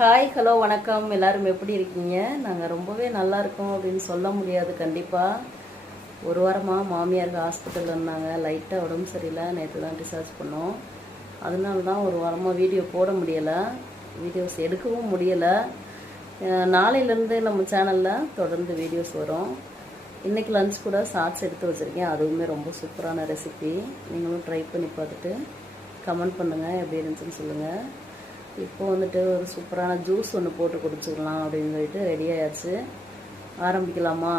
Hi hello வணக்கம். எல்லாரும் எப்படி இருக்கீங்க? நாங்கள் ரொம்பவே நல்லா இருக்கோம் அப்படின்னு சொல்ல முடியாது. கண்டிப்பாக ஒரு வாரமாக மாமியாருக்கு ஹாஸ்பிட்டலில் இருந்தாங்க. லைட்டாக உடம்பு சரியில்லை. நேற்று தான் டிஸ்சார்ஜ் பண்ணோம். அதனால தான் ஒரு வாரமாக வீடியோ போட முடியலை, வீடியோஸ் எடுக்கவும் முடியலை. நாளையிலேருந்து நம்ம சேனலில் தொடர்ந்து வீடியோஸ் வரும். இன்றைக்கி லஞ்ச் கூட ஷார்ட்ஸ் எடுத்து வச்சுருக்கேன். அதுவுமே ரொம்ப சூப்பரான ரெசிபி. நீங்களும் ட்ரை பண்ணி பார்த்துட்டு கமெண்ட் பண்ணுங்கள், எப்படி இருந்துச்சுன்னு சொல்லுங்கள். இப்போ வந்துட்டு ஒரு சூப்பரான ஜூஸ் ஒன்று போட்டு குடிச்சிக்கலாம் அப்படின்னு சொல்லிட்டு ரெடி ஆயாச்சு. ஆரம்பிக்கலாமா?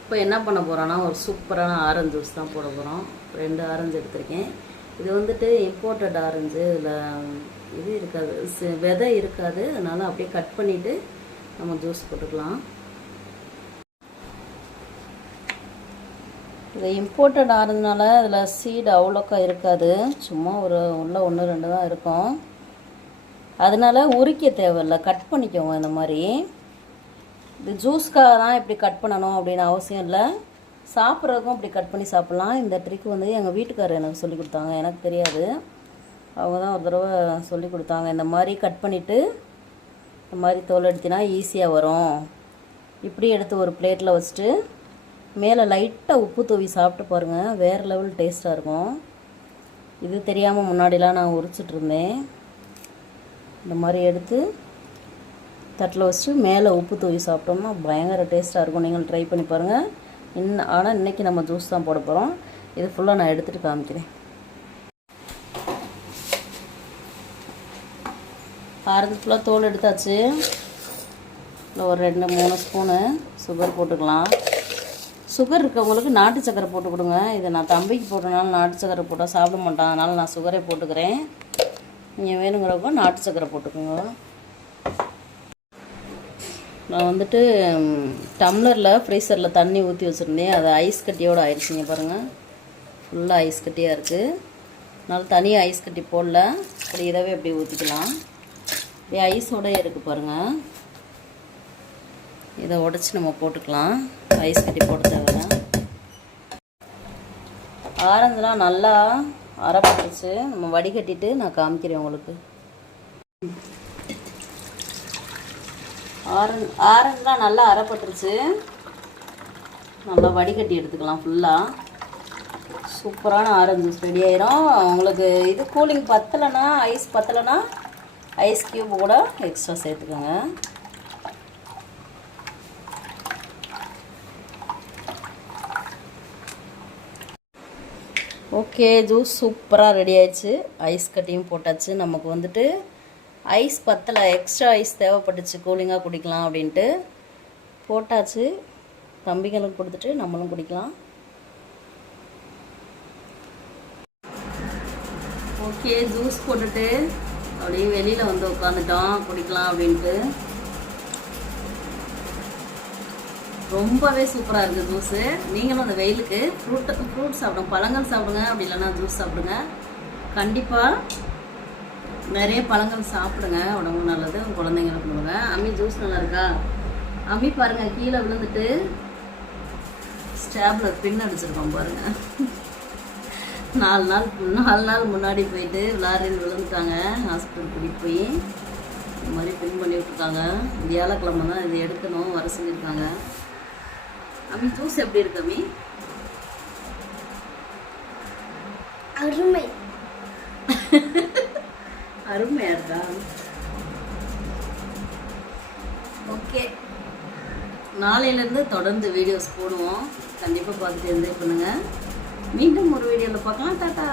இப்போ என்ன பண்ண போகிறோன்னா ஒரு சூப்பரான ஆரஞ்சு ஜூஸ் தான் போட போகிறோம். 2 ஆரஞ்சு எடுத்திருக்கேன். இது வந்துட்டு இம்போர்ட்டட் ஆரஞ்சு. இதில் இது இருக்காது, விதை இருக்காது. அதனால் அப்படியே கட் பண்ணிவிட்டு நம்ம ஜூஸ் போட்டுக்கலாம். இது இம்போர்ட்டட் ஆகிறதுனால இதில் சீடு அவ்வளோக்கா இருக்காது. சும்மா உள்ள 1-2 தான் இருக்கும். அதனால உரிக்க தேவையில்லை, கட் பண்ணிக்கோங்க. இந்த மாதிரி இது ஜூஸ்க்காக தான் இப்படி கட் பண்ணணும் அப்படின்னு அவசியம் இல்லை. சாப்பிட்றதுக்கும் இப்படி கட் பண்ணி சாப்பிட்லாம். இந்த ட்ரிக் வந்து எங்கள் வீட்டுக்காரர் எனக்கு சொல்லி கொடுத்தாங்க. எனக்கு தெரியாது, அவங்க தான் ஒரு தடவை சொல்லி கொடுத்தாங்க. இந்த மாதிரி கட் பண்ணிவிட்டு இந்த மாதிரி தோல் எடுத்தினா ஈஸியாக வரும். இப்படி எடுத்து ஒரு பிளேட்டில் வச்சுட்டு மேலே லைட்டாக உப்பு தூவி சாப்பிட்டு பாருங்கள், வேறு லெவல் டேஸ்ட்டாக இருக்கும். இது தெரியாமல் முன்னாடிலாம் நான் உரிச்சிட்டு இருந்தேன். இந்த மாதிரி எடுத்து தட்டில் வச்சுட்டு மேலே உப்பு தூவி சாப்பிட்டோம்னா பயங்கர டேஸ்ட்டாக இருக்கும். நீங்கள் ட்ரை பண்ணி பாருங்கள். ஆனால் இன்றைக்கி நம்ம ஜூஸ் தான் போட போகிறோம். இது ஃபுல்லாக நான் எடுத்துகிட்டு காமிக்கிறேன். ஆரஞ்சு ஃபுல்லாக தோல் எடுத்தாச்சு. இல்லை ஒரு 2-3 ஸ்பூனு சுகர் போட்டுக்கலாம். சுகர் இருக்கவங்களுக்கு நாட்டு சக்கரை போட்டு கொடுங்க. இதை நான் தம்பிக்கு போட்டனால நாட்டு சக்கரை போட்டால் சாப்பிட மாட்டான், அதனால் நான் சுகரே போட்டுக்கிறேன். நீங்கள் வேணுங்கிறவங்க நாட்டு சக்கரை போட்டுக்கோங்க. நான் வந்துட்டு டம்ளரில் ஃப்ரீசரில் தண்ணி ஊற்றி வச்சுருந்தேன். அது ஐஸ் கட்டியோடு ஆயிடுச்சுங்க பாருங்கள். ஃபுல்லாக ஐஸ் கட்டியாக இருக்குது. அதனால் தனியாக ஐஸ் கட்டி போடல, அப்படி இதவே அப்படி ஊற்றிக்கலாம். இப்படி ஐஸோடய இருக்குது பாருங்கள். இதை உடச்சி நம்ம போட்டுக்கலாம். ஐஸ் கட்டி போட தேவையில்ல. ஆரஞ்சுலாம் நல்லா அரைப்பட்டுச்சு. நம்ம வடிகட்டிட்டு நான் காமிக்கிறேன் உங்களுக்கு. ஆரஞ்சுலாம் நல்லா அரைப்பட்டுருச்சு. நல்லா வடிகட்டி எடுத்துக்கலாம். ஃபுல்லாக சூப்பரான ஆரஞ்சு ஜூஸ் ரெடி ஆயிரும். உங்களுக்கு இது கூலிங் பத்தலைன்னா, ஐஸ் பத்தலைன்னா ஐஸ் க்யூப் கூட எக்ஸ்ட்ரா சேர்த்துக்கோங்க. ஓகே, ஜூஸ் சூப்பராக ரெடி ஆயிடுச்சு. ஐஸ் கட்டியும் போட்டாச்சு. நமக்கு வந்துட்டு ஐஸ் பத்தலை, எக்ஸ்ட்ரா ஐஸ் தேவைப்பட்டுச்சு கூலிங்காக குடிக்கலாம் அப்படின்ட்டு போட்டாச்சு. தம்பிகளுக்கு கொடுத்துட்டு நம்மளும் குடிக்கலாம். ஓகே, ஜூஸ் போட்டுட்டு அப்படியே வெளியில் வந்து உட்காந்துட்டோம் குடிக்கலாம் அப்படின்ட்டு. ரொம்பவே சூப்பராக இருக்குது ஜூஸு. நீங்களும் அந்த வெயிலுக்கு ஃப்ரூட் சாப்பிடுங்க, பழங்கள் சாப்பிடுங்க, அப்படி இல்லைன்னா ஜூஸ் சாப்பிடுங்க. கண்டிப்பாக நிறைய பழங்கள் சாப்பிடுங்க, உடம்பு நல்லது. உங்கள் குழந்தைங்களுக்கு கொடுங்க. அம்மி ஜூஸ் நல்லா இருக்கா? அம்மி பாருங்கள், கீழே விழுந்துட்டு ஸ்டாப்லர் பின் அடிச்சிருக்கோம் பாருங்கள். 4 நாள் முன்னாடி போயிட்டு விளாரின்னு விழுந்துட்டாங்க. ஹாஸ்பிட்டல் கூட்டிகிட்டு போய் இந்த மாதிரி பின் பண்ணி விட்டுருக்காங்க. வியாழக்கிழமை தான் இது எடுக்கணும், வர சொல்லியிருக்காங்க. அம்மி ஜூஸ் எப்படி இருக்கு அம்மி? அருமை. அருமையா இருக்கா? ஓகே, நாளையிலேருந்து தொடர்ந்து வீடியோஸ் போடுவோம். கண்டிப்பாக பார்த்துட்டு என்ஜாய் பண்ணுங்கள். மீண்டும் ஒரு வீடியோவில் பார்க்கலாம். டாட்டா.